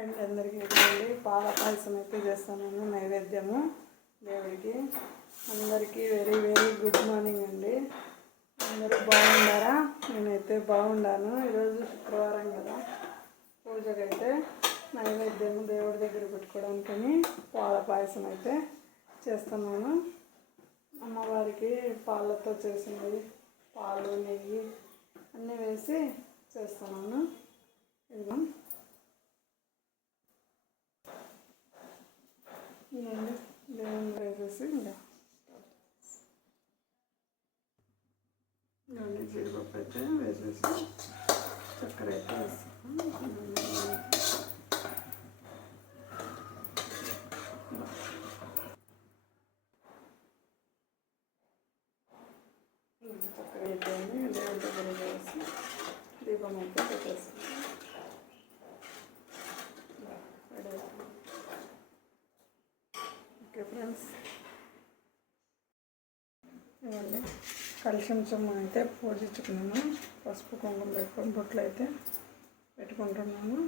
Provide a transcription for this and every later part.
And అందరికీ ఇవ్వండి పాల పాయసం అయితే చేస్తాను నైవేద్యము దేవుడికి. అందరికీ వెరీ వెరీ గుడ్ మార్నింగ్ అండి. అందరూ బాగుండారా? నేనైతే బాగుండాను. ఈరోజు శుక్రవారం కదా, పూజకైతే నైవేద్యము దేవుడి దగ్గర పెట్టుకోవడానికని పాల పాయసం అయితే చేస్తున్నాను. అమ్మవారికి పాలతో చేసింది, పాలు నెయ్యి అన్నీ వేసి చేస్తున్నాను. ఇదిగో ఇవన్నీ దేవుని వేసేసి ఇంకా ఇవన్నీ జీడిపప్పు అయితే వేసేసి చక్కెర అయితే వేస్తాను. చక్కెర అయిపోయింది. దేవుడి దగ్గర వేసి దీపం అయితే పెట్టేస్తాను. ఓకే ఫ్రెండ్స్, ఇవన్నీ కలుషం చెమ్మ అయితే పూజించుకున్నాను. పసుపు కుంకుమ పెట్టుకొని బొట్లు అయితే పెట్టుకుంటున్నాను.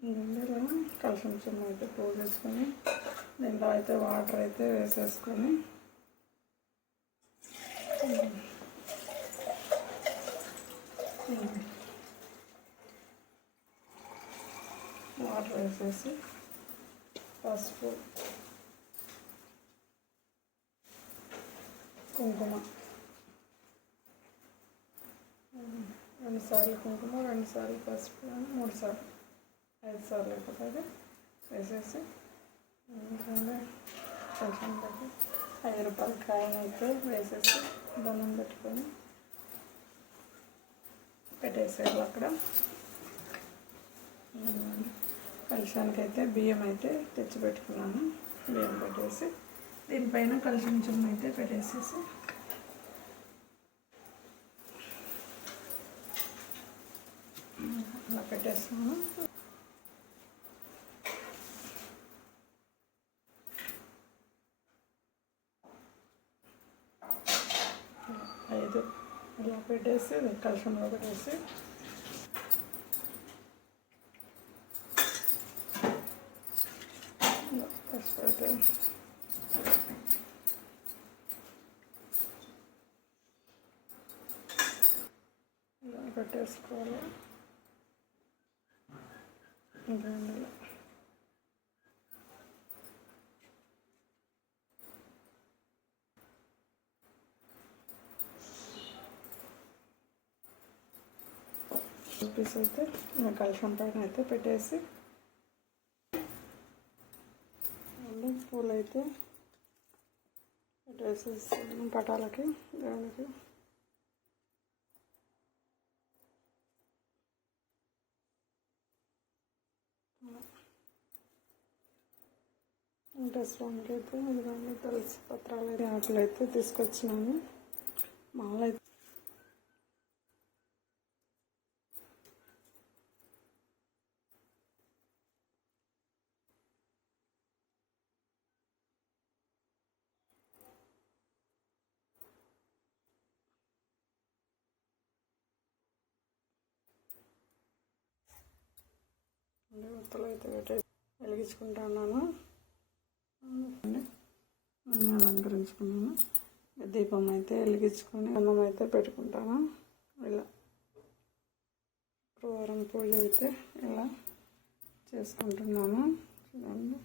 ఇందులో కలుషం చెమ్మ అయితే పూజించుకొని దీంట్లో అయితే వాటర్ అయితే వేసేసుకొని వాటర్ వేసేసి పసుపు కుంకుమ 2 సార్లు కుంకుమ, 2 సార్లు పసుపు, 3 సార్లు 5 సార్లు అయిపోతుంది వేసేసి కొంచెం పెట్టి 5 రూపాయల కాయను అయితే వేసేసి దండం పెట్టుకొని పెట్టేసేయాలి. అక్కడ కలుషానికి అయితే బియ్యం అయితే తెచ్చిపెట్టుకున్నాను. బియ్యం పెట్టేసి దీనిపైన కలుషం చెమ్మ అయితే పెట్టేసేసి అలా పెట్టేస్తున్నాను. ఐదు ఇలా పెట్టేసి కలుషంలో పెట్టేసి పసుపు ఇలా పెట్టేసుకోవాలి. ఇంకా పీస్ అయితే కలుషం పైన అయితే పెట్టేసి పూలు అయితే పెట్టేసేసి పటాలకి దేవునికి స్వామికి అయితే ఇదిగోండి తులసి పత్రాలు అయితే ఆకులు అయితే తీసుకొచ్చినాను. మాల అయితే ఒత్తులు అయితే పెట్టేసి వెలిగించుకుంటున్నాను. అలంకరించుకున్నాను. దీపం అయితే వెలిగించుకొని అన్నం అయితే పెట్టుకుంటాను. ఇలా శుక్రవారం పూజ అయితే ఇలా చేసుకుంటున్నాను. చూడండి,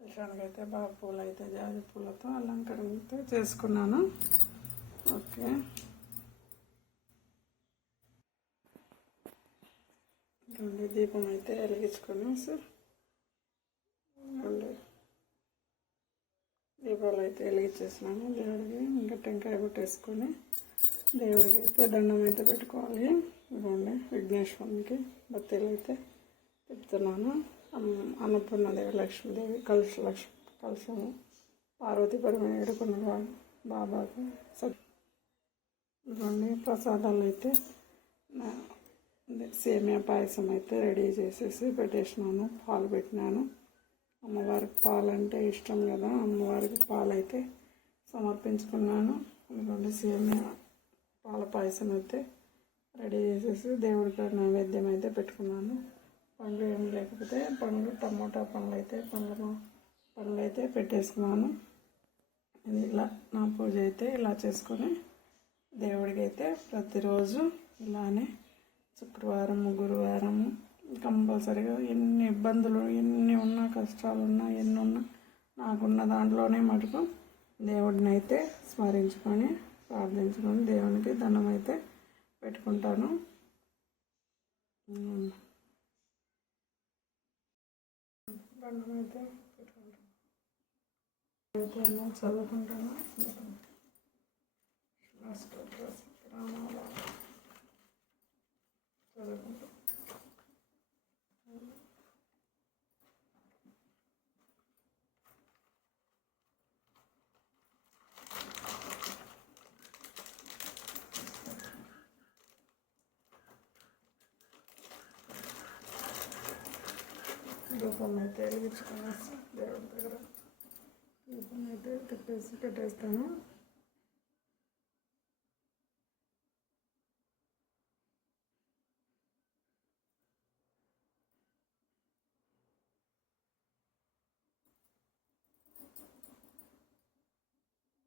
కలుషానికి అయితే బాగా పూలు అయితే జాజి పూలతో అలంకరణ అయితే చేసుకున్నాను. ఓకే, దీపం అయితే వెలిగించుకొని దీపాలు అయితే వెలిగించేసినాను దేవుడికి. ఇంకా టెంకాయ కొట్టేసుకొని దేవుడికి అయితే దండం అయితే పెట్టుకోవాలి. ఇవ్వండి, విఘ్నేశ్వరునికి బత్తీలు అయితే పెడుతున్నాను. అన్నపూర్ణదేవి, లక్ష్మీదేవి, కలుషము, పార్వతీ పరమేడుకున్న బాబాకు ఇవ్వండి. ప్రసాదాలు అయితే సేమియా పాయసం అయితే రెడీ చేసేసి పెట్టేసినాను. పాలు పెట్టినాను. అమ్మవారికి పాలంటే ఇష్టం కదా, అమ్మవారికి పాలైతే సమర్పించుకున్నాను. ఎందుకంటే సేమియా పాల పాయసం అయితే రెడీ చేసేసి దేవుడికి నైవేద్యం అయితే పెట్టుకున్నాను. పండ్లు ఏం లేకపోతే టమోటా పండ్లు అయితే పెట్టేసుకున్నాను. ఇలా నా పూజ అయితే ఇలా చేసుకొని దేవుడికి అయితే ప్రతిరోజు ఇలానే శుక్రవారము గురువారము కంపల్సరీగా ఎన్ని ఇబ్బందులు ఎన్ని ఉన్నా కష్టాలున్నా ఎన్ని ఉన్నా నాకున్న దాంట్లోనే మటుకు దేవుడిని అయితే స్మరించుకొని ప్రార్థించుకొని దేవునికి దండం అయితే పెట్టుకుంటాను. దండం అయితే పెట్టుకుంటాను. అయితే చదువుకుంటాను. చదువుకుంటాను. ధూపం అయితే వెలిగించుకునేసి దేవుడి దగ్గర ధూపం అయితే పెట్టేస్తాను.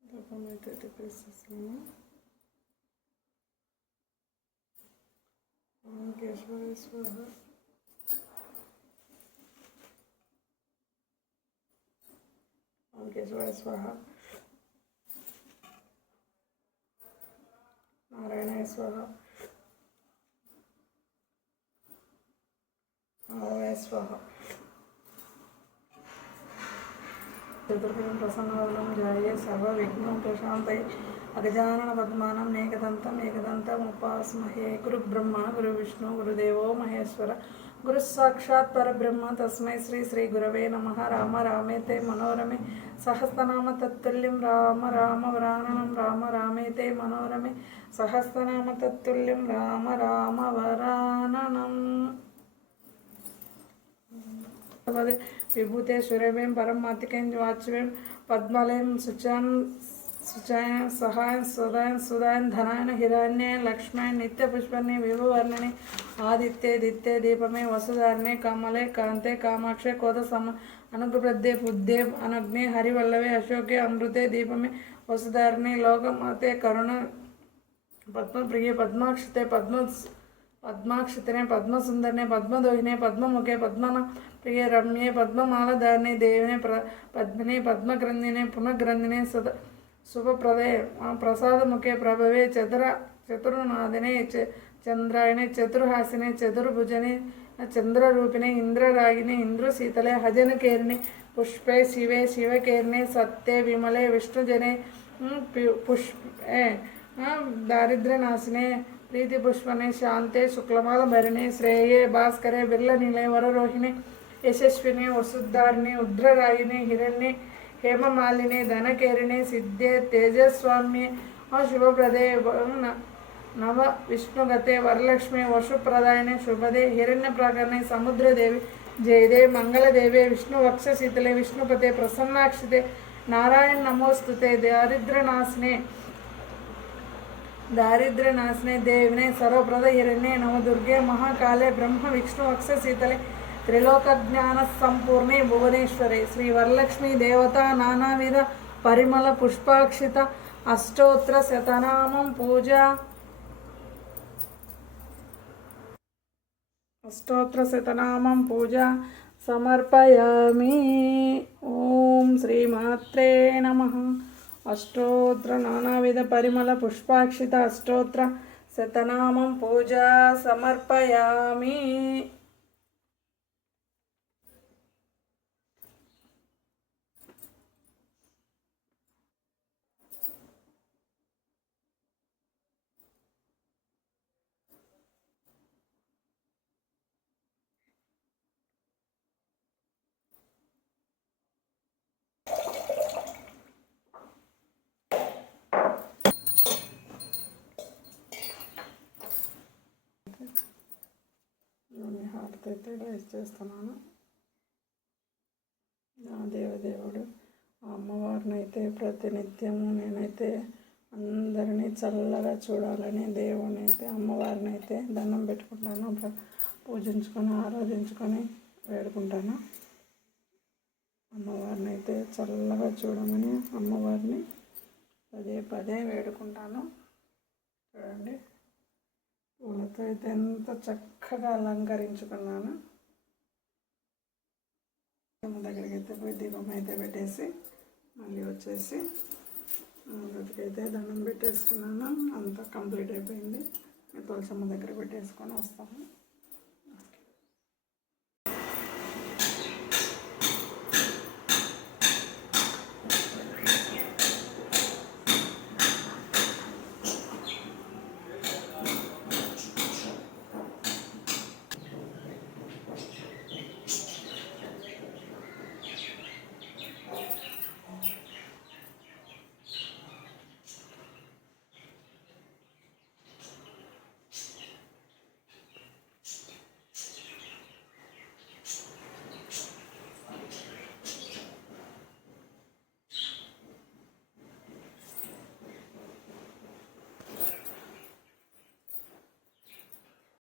ధూపం అయితే పెట్టేసేస్తాను. ఓం కేశవాయ స్వాహ. ఓం కేశవాయ స్వాహ. నారాయణాయ స్వాహ. మాధవాయ స్వాహ. చతుర్భుజం ప్రసన్నవదనం ధ్యాయే సర్వ విఘ్నం ప్రశాంతై అగజానన పద్మానం ఏకదంతం ఉపాస్మహే. గురు బ్రహ్మ గురు విష్ణు గురుదేవో మహేశ్వర గురు సాక్షాత్ పరబ్రహ్మ తస్మై శ్రీ శ్రీ గురవే నమః. రామ రామేతే మనోరమే సహస్రనామ తత్తుల్యం రామ రామ వరాననం రామ రామేతే మనోరమే సహస్రనామ తత్తుల్యం రామ రామ వరాననం. విభూతే సురవేం పరమాతికేం వాచ్వేం పద్మలేం శుచాన్ సహాయం సుదాయన్ ధనాయన హిరణ్య లక్ష్మణ నిత్య పుష్పర్ణి విభువర్ణిని ఆదిత్యే దిత్యే దీపమే వసుధారిణి కమలే కాంతే కామాక్షే కోద అనుగ్రప్రదే బుద్ధే అనగ్నే హరివల్లవే అశోకే అమృతే దీపమే వసుధారిణి లోకమాతే కరుణ పద్మప్రియ పద్మాక్షితే పద్మాక్షితనే పద్మసుందరనే పద్మదోహినే పద్మముఖే పద్మన ప్రియ రమ్యే పద్మమాలధారిణి దేవినే పద్మిని పద్మగ్రంథినే పునఃగ్రంథినే శుభప్రదే ప్రసాదముఖే ప్రభవే చతుర్నాథినే చంద్రాయణే చతుర్హాసినే చతుర్భుజనే చంద్రరూపిణే ఇంద్రరాగిణి ఇంద్రశీతలే హజనకేరిణి పుష్పే శివే శివకేరిణే సత్తే విమలే విష్ణుజనే పుష్పే దారిద్ర్యనాశినే ప్రీతి పుష్పనే శాంతే శుక్లమాల భరిణే శ్రేయే భాస్కరే బిర్లనీలే వరరోహిణి యశస్విని వసుద్ధారిణి ఉగ్రరాగిణి హిరణ్యే హేమమాలిని ధనకేరిణి సిద్ధే తేజస్వామ్యే శుభప్రదే నవ విష్ణుగతే వరలక్ష్మి వశుప్రదాయనే శుభదే హిరణ్యప్రాకరణే సముద్రదేవి జయదే మంగళదేవే విష్ణువక్షశీతలే విష్ణుపతే ప్రసన్నాక్షితే నారాయణ నమోస్తుతే దారిద్ర్యనాశనే దేవినే సర్వప్రద హిరణ్యే నవదుర్గే మహాకాళే బ్రహ్మ విష్ణువక్షశీతలే త్రిలోకజ్ఞాన సంపూర్ణే భువనేశ్వరే శ్రీ వరలక్ష్మీ దేవత నానావిధ పరిమళ పుష్పాక్షిత అష్టోత్తర శతనామం పూజ సమర్పయామి. ఓం శ్రీమాత్రే నమః. అష్టోత్తర నానావిధ పరిమళ పుష్పాక్షిత అష్టోత్తర శతనామం పూజ సమర్పయామి. హారతి అయితే రైస్ చేస్తున్నాను. అమ్మవారిని అయితే ప్రతినిత్యము నేనైతే అందరినీ చల్లగా చూడాలని దేవుని అయితే అమ్మవారిని అయితే దండం పెట్టుకుంటాను, పూజించుకొని ఆరాధించుకొని వేడుకుంటాను. అమ్మవారిని అయితే చల్లగా చూడమని అమ్మవారిని పదే పదే వేడుకుంటాను. చూడండి, పూలతో అయితే ఎంత చక్కగా అలంకరించుకున్నాను. దగ్గరికి అయితే పోయి దీపం అయితే పెట్టేసి మళ్ళీ వచ్చేసి అయితే దండం పెట్టేసుకున్నాను. అంతా కంప్లీట్ అయిపోయింది. తులసమ్మ దగ్గర పెట్టేసుకొని వస్తాము.